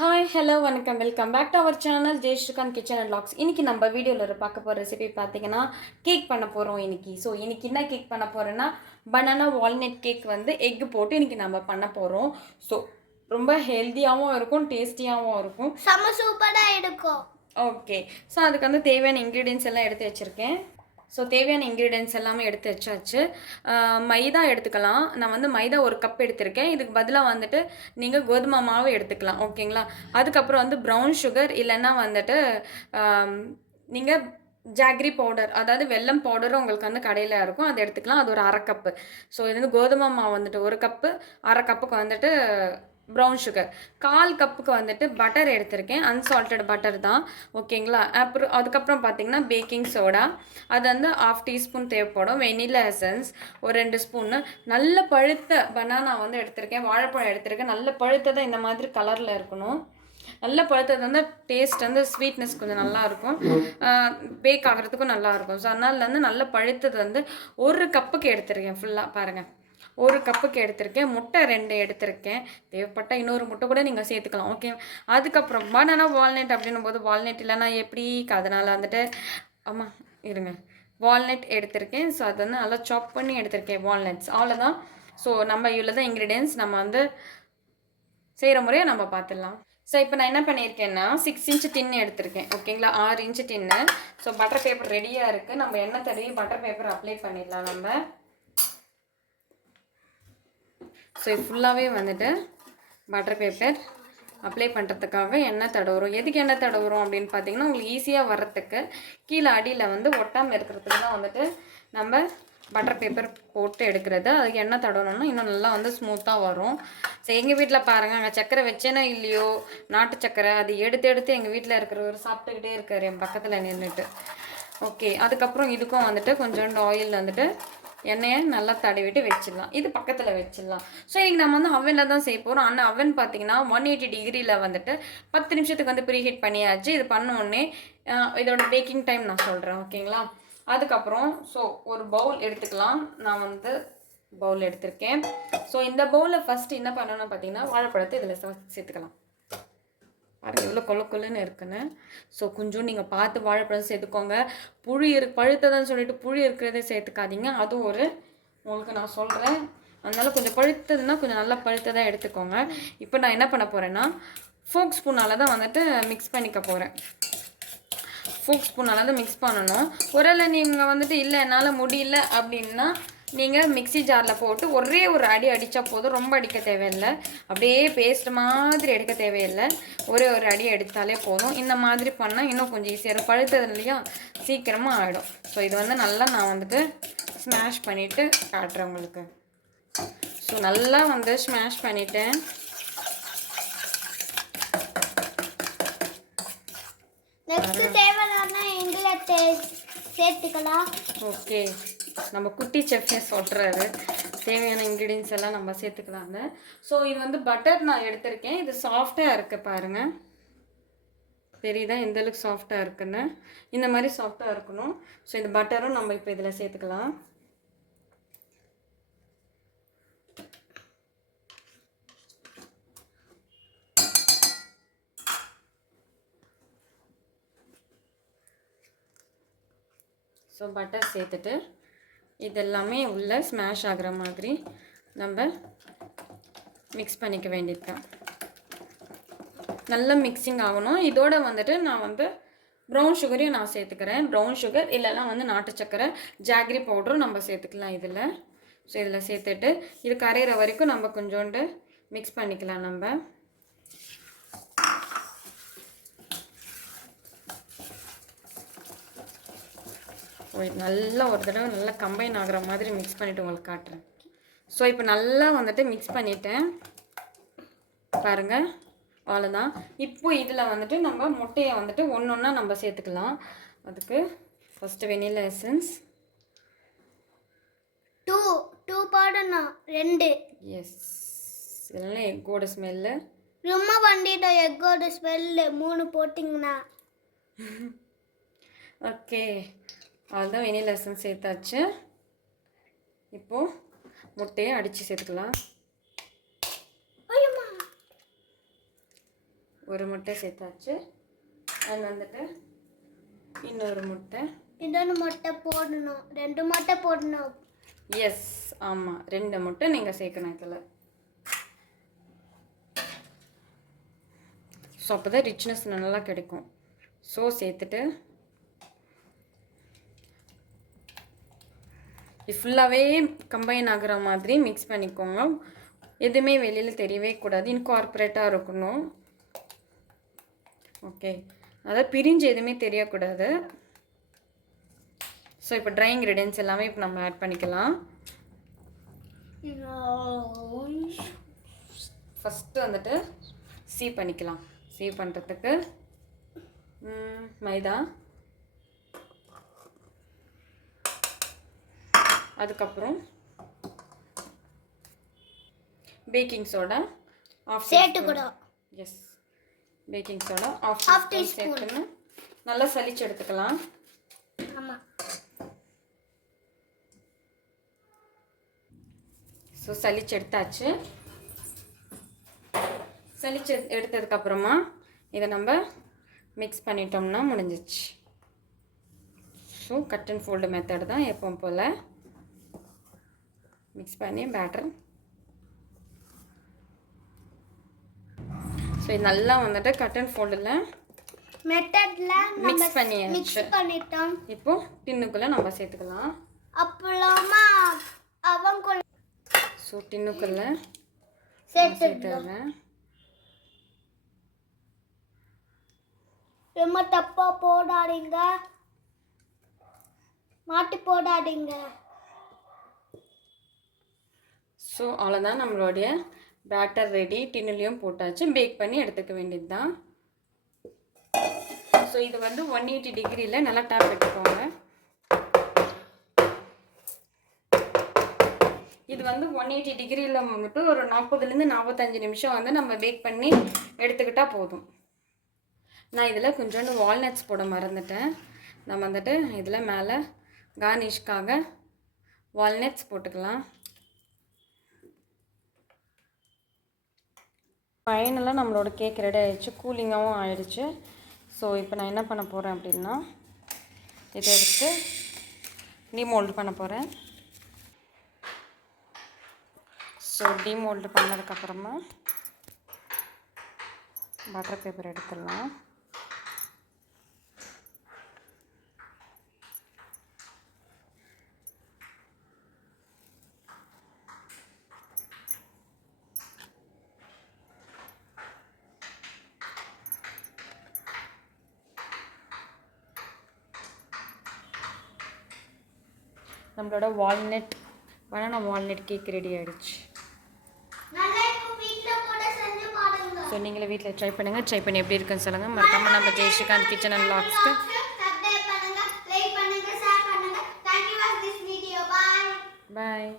Hi hello வணக்கம் welcome back to our channel Jayasrikanth kitchen and logs. இன்றைக்கி நம்ம வீடியோவில் பார்க்க போகிற ரெசிபி பார்த்தீங்கன்னா கேக் பண்ண போகிறோம் இன்றைக்கி. ஸோ இன்றைக்கி என்ன கேக் பண்ண போகிறோன்னா பனானா வால்நட் கேக் வந்து எக்கு போட்டு இன்றைக்கி நம்ம பண்ண போகிறோம். ஸோ ரொம்ப ஹெல்த்தியாகவும் இருக்கும், டேஸ்டியாகவும் இருக்கும், செம்ம சூப்பராக இருக்கும். ஓகே. ஸோ அதுக்கு வந்து தேவையான இன்க்ரீடியன்ஸ் எல்லாம் எடுத்து வச்சுருக்கேன். ஸோ தேவையான இன்க்ரீடியன்ஸ் எல்லாமே எடுத்து வச்சாச்சு. மைதா எடுத்துக்கலாம். நான் வந்து மைதா ஒரு கப் எடுத்திருக்கேன். இதுக்கு பதிலாக வந்துட்டு நீங்கள் கோதுமை மாவு எடுத்துக்கலாம், ஓகேங்களா. அதுக்கப்புறம் வந்து ப்ரௌன் சுகர் இல்லைன்னா வந்துட்டு நீங்கள் ஜாக்ரி பவுடர், அதாவது வெல்லம் பவுடரும் உங்களுக்கு வந்து கடையில் இருக்கும், அதை எடுத்துக்கலாம். அது ஒரு அரை கப்பு. ஸோ இது வந்து கோதுமை மாவு வந்துட்டு ஒரு கப்பு, அரை கப்புக்கு வந்துட்டு ப்ரௌன் சுகர், 1/4 கப்புக்கு வந்துட்டு பட்டர் எடுத்திருக்கேன். அன்சால்டட் பட்டர் தான், ஓகேங்களா. அப்புறம் அதுக்கப்புறம் பார்த்தீங்கன்னா பேக்கிங் சோடா, அது வந்து 1/2 டீஸ்பூன் தேவைப்படும். வெனிலா எசன்ஸ் ஒரு 2 ஸ்பூன்னு. நல்ல பழுத்த பனானா வந்து எடுத்திருக்கேன், வாழைப்பழம் எடுத்திருக்கேன். நல்ல பழுத்ததாக இந்த மாதிரி கலரில் இருக்கணும். நல்ல பழுத்தது வந்து டேஸ்ட் வந்து ஸ்வீட்னஸ் கொஞ்சம் நல்லாயிருக்கும், பேக் ஆகிறதுக்கும் நல்லாயிருக்கும். ஸோ அதனால வந்து நல்ல பழுத்தது வந்து ஒரு கப்புக்கு எடுத்திருக்கேன் ஃபுல்லாக. பாருங்கள், ஒரு கப்புக்கு எடுத்திருக்கேன். முட்டை 2 எடுத்திருக்கேன். தேவைப்பட்ட இன்னொரு முட்டை கூட நீங்கள் சேர்த்துக்கலாம், ஓகே. அதுக்கப்புறம் பனானா வால்நட் அப்படின்னும் போது வால்நட் இல்லைன்னா எப்படி, அதனால் வந்துட்டு ஆமாம் இருங்க, வால்நட் எடுத்திருக்கேன். ஸோ அது வந்து நல்லா சாப் பண்ணி எடுத்திருக்கேன் வால்நட்ஸ், அவ்வளோதான். ஸோ நம்ம இவ்வளோ தான் இன்க்ரீடியன்ஸ். நம்ம வந்து செய்கிற முறையை நம்ம பார்த்துடலாம். ஸோ இப்போ நான் என்ன பண்ணியிருக்கேன்னா 6 இன்ச்சு டின்னு எடுத்திருக்கேன், ஓகேங்களா. 6 இன்ச்சு டின்னு. ஸோ பட்டர் பேப்பர் ரெடியாக இருக்குது. நம்ம எண்ணெய் தடவி பட்டர் பேப்பர் அப்ளை பண்ணிடலாம் நம்ம. ஸோ இது ஃபுல்லாகவே வந்துட்டு பட்டர் பேப்பர் அப்ளை பண்ணுறதுக்காக எண்ணெய் தடவுறோம். எதுக்கு எண்ணெய் தடவுறோம் அப்படின்னு பார்த்தீங்கன்னா, உங்களுக்கு ஈஸியாக வர்றதுக்கு, கீழே அடியில் வந்து ஒட்டாமல் இருக்கிறதுக்கு தான் வந்துட்டு நம்ம பட்டர் பேப்பர் போட்டு எடுக்கிறது. அதுக்கு எண்ணெய் தடவணும்னா இன்னும் நல்லா வந்து ஸ்மூத்தாக வரும். ஸோ எங்கள் வீட்டில் பாருங்கள், அங்கே சக்கரை வச்சேனா இல்லையோ, நாட்டு சக்கரை அது எடுத்து எடுத்து எங்கள் வீட்டில் இருக்கிறவர் சாப்பிட்டுக்கிட்டே இருக்கார் என் பக்கத்தில் நின்றுட்டு, ஓகே. அதுக்கப்புறம் இதுக்கும் வந்துட்டு கொஞ்சோண்டு ஆயில் வந்துட்டு எண்ணெயை நல்லா தடவிட்டு வச்சிடலாம். இது பக்கத்தில் வச்சிடலாம். ஸோ இன்றைக்கி நம்ம வந்து அவனில் தான் செய்ய போகிறோம். ஆனால் அவன் பார்த்தீங்கன்னா 180 டிகிரியில் வந்துட்டு 10 நிமிஷத்துக்கு வந்து ப்ரீ ஹீட் பண்ணியாச்சு. இது பண்ண உடனே இதோட பேக்கிங் டைம் நான் சொல்கிறேன், ஓகேங்களா. அதுக்கப்புறம் ஸோ ஒரு பவுல் எடுத்துக்கலாம். நான் வந்து பவுல் எடுத்திருக்கேன். ஸோ இந்த பவுலில் ஃபஸ்ட்டு என்ன பண்ணணும்னு பார்த்தீங்கன்னா, வாழைப்பழத்தை இதில் சேர்த்துக்கலாம். பாருங்கள் எவ்வளோ கொள்ளுன்னு இருக்குன்னு. ஸோ கொஞ்சம் நீங்கள் பார்த்து வாழைப்பழம் சேர்த்துக்கோங்க. புழு பழுத்ததான்னு சொல்லிட்டு புழு இருக்கிறதே சேர்த்துக்காதீங்க. அதுவும் ஒரு உங்களுக்கு நான் சொல்கிறேன். அதனால் கொஞ்சம் பழுத்ததுன்னா கொஞ்சம் நல்லா பழுத்ததாக எடுத்துக்கோங்க. இப்போ நான் என்ன பண்ண போகிறேன்னா, ஃபோக் ஸ்பூனால் தான் வந்துட்டு மிக்ஸ் பண்ணிக்க போகிறேன். ஃபோக் ஸ்பூனால் தான் மிக்ஸ் பண்ணணும். ஒருவேளை நீங்கள் வந்துட்டு இல்லை என்னால் முடியல அப்படின்னா நீங்கள் மிக்ஸி ஜாரில் போட்டு ஒரே ஒரு அடி அடித்தா போதும். ரொம்ப அடிக்க தேவையில்லை, அப்படியே பேஸ்ட் மாதிரி எடுக்க தேவையில்லை. ஒரே ஒரு அடி எடுத்தாலே போதும். இந்த மாதிரி பண்ணால் இன்னும் கொஞ்சம் ஈஸியாக இருக்கும். பழுத்தது இல்லையா, சீக்கிரமாக ஆகிடும். ஸோ இது வந்து நல்லா நான் வந்துட்டு ஸ்மாஷ் பண்ணிவிட்டு காட்டுறேன் உங்களுக்கு. ஸோ நல்லா வந்து ஸ்மாஷ் பண்ணிவிட்டேன். சேர்த்துக்கலாம், ஓகே. நம்ம குட்டி செஃப்னே சொல்கிறாரு, தேவையான இன்க்ரீடியன்ஸ் எல்லாம் நம்ம சேர்த்துக்கலாங்க. ஸோ இது வந்து பட்டர் நான் எடுத்திருக்கேன். இது சாஃப்டாக இருக்குது பாருங்கள், தெரியுதா எந்தளவுக்கு சாஃப்டாக இருக்குன்னு. இந்த மாதிரி சாஃப்டாக இருக்கணும். ஸோ இந்த பட்டரும் நம்ம இப்போ இதில் சேர்த்துக்கலாம். ஸோ பட்டர் சேர்த்துட்டு இதெல்லாமே உள்ளே ஸ்மாஷ் ஆகிற மாதிரி நம்ம மிக்ஸ் பண்ணிக்க வேண்டியதுதான். நல்லா மிக்சிங் ஆகணும். இதோட வந்துட்டு நான் வந்து ப்ரௌன் சுகரையும் நான் சேர்த்துக்கிறேன். ப்ரௌன் சுகர் இல்லைன்னா வந்து நாட்டு சக்கரை, ஜாக்ரி பவுடரும் நம்ம சேர்த்துக்கலாம் இதில். ஸோ இதில் சேர்த்துட்டு இது கரையிற வரைக்கும் நம்ம கொஞ்சோண்டு மிக்ஸ் பண்ணிக்கலாம் நம்ம. நல்லா ஒரு தடவை நல்லா கம்பைன் ஆகிற மாதிரி மிக்ஸ் பண்ணிவிட்டு உங்களுக்கு காட்டுறேன். ஸோ இப்போ நல்லா வந்துட்டு மிக்ஸ் பண்ணிவிட்டேன் பாருங்கள், அவ்வளோதான். இப்போ இதில் வந்துட்டு நம்ம முட்டையை வந்துட்டு ஒன்று ஒன்றா நம்ம சேர்த்துக்கலாம். அதுக்கு ஃபஸ்ட்டு வெனிலா எசன்ஸ் 2 போடணும், 2. எஸ், இதெல்லாம் எக்கோட ஸ்மெல்லு ரொம்ப பண்ணிட்டோம். எக்கோட ஸ்மெல்லு 3 போட்டிங்கன்னா ஓகே. அதுதான் வெனிலா எசன்ஸ் சேர்த்தாச்சு. இப்போது முட்டையை அடித்து சேர்த்துக்கலாம். ஒரு முட்டை சேர்த்தாச்சு. அண்ட் வந்துட்டு இன்னொரு முட்டை. இன்னொன்று முட்டை போடணும், 2 முட்டை போடணும். எஸ், ஆமாம், 2 முட்டை நீங்கள் சேர்க்கணும் இதில். ஸோ அப்போ தான் ரிச்னஸ் நல்லா கிடைக்கும். ஸோ சேர்த்துட்டு இது ஃபுல்லாகவே கம்பைன் ஆகிற மாதிரி மிக்ஸ் பண்ணிக்கோங்க. எதுவுமே வெளியில் தெரியவே கூடாது, இன்கார்பரேட்டாக இருக்கணும். ஓகே, அதாவது பிரிஞ்சு எதுவுமே தெரியக்கூடாது. ஸோ இப்போ ட்ரை இன்க்ரீடியன்ஸ் எல்லாமே இப்போ நம்ம ஆட் பண்ணிக்கலாம். ஃபஸ்ட்டு வந்துட்டு சீவ் பண்ணிக்கலாம். சீவ் பண்ணுறதுக்கு மைதா, அதுக்கப்புறம் பேக்கிங் சோடா சேர்த்துக்கணும். Yes, baking soda half teaspoon சேர்த்துன்னு நல்லா சலிச்சு எடுத்துக்கலாம். ஆமாம். ஸோ சலிச்சு எடுத்தாச்சு. சலிச்சு எடுத்ததுக்கப்புறமா இதை நம்ம மிக்ஸ் பண்ணிட்டோம்னா முடிஞ்சிச்சு. So cut and fold method தான் எப்பவும் போல். மிக்ஸ் பண்ணி பேட்டர். ஸோ இது நல்லா வந்துட்டு கட் அண்ட் ஃபோல்டில் மெத்தட்ல மிக்ஸ் பண்ணியாச்சு. மிக்ஸ் பண்ணிட்டோம். இப்போ டின்னுக்குள்ளே நம்ம சேர்த்துக்கலாம். அப்புறமா அவங்க ஸோ டின்னுக்குள்ளே சேர்த்துடுறேன். ரொம்ப தப்பா போடாதீங்க, மாட்டி போடாதீங்க. ஸோ அவ்வளோதான், நம்மளுடைய பேட்டர் ரெடி. டின்னுலேயும் போட்டாச்சு. பேக் பண்ணி எடுத்துக்க வேண்டியது தான். ஸோ இது வந்து 180 டிகிரியில் நல்லா டேப் எடுத்துக்கோங்க. இது வந்து 180 டிகிரியில் வந்துட்டு ஒரு 40லேருந்து 45 நிமிஷம் வந்து நம்ம பேக் பண்ணி எடுத்துக்கிட்டால் போதும். நான் இதில் கொஞ்சோண்டு வால்நட்ஸ் போட மறந்துட்டேன். நம்ம வந்துட்டு இதில் மேலே கார்னிஷ்காக வால்நட்ஸ் போட்டுக்கலாம். ஃபைனலாக நம்மளோட கேக் ரெடி ஆகிடுச்சு, கூலிங்காகவும் ஆகிடுச்சு. ஸோ இப்போ நான் என்ன பண்ண போகிறேன் அப்படின்னா, இதை எடுத்து டிமோல்டு பண்ண போகிறேன். ஸோ டிமோல்டு பண்ணதுக்கப்புறமா பட்டர் பேப்பர் எடுத்துடலாம். நம்மளோட பனானா வால்நட் கேக் ரெடி ஆகிடுச்சு. ஸோ நீங்களே வீட்டில் ட்ரை பண்ணுங்கள். ட்ரை பண்ணி எப்படி இருக்குன்னு சொல்லுங்கள். மறக்காமல் நம்ம ஜெயஸ்ரீகாந்த் கிச்சன் அண்ட் வ்ளாக்ஸ்க்கு பாய்.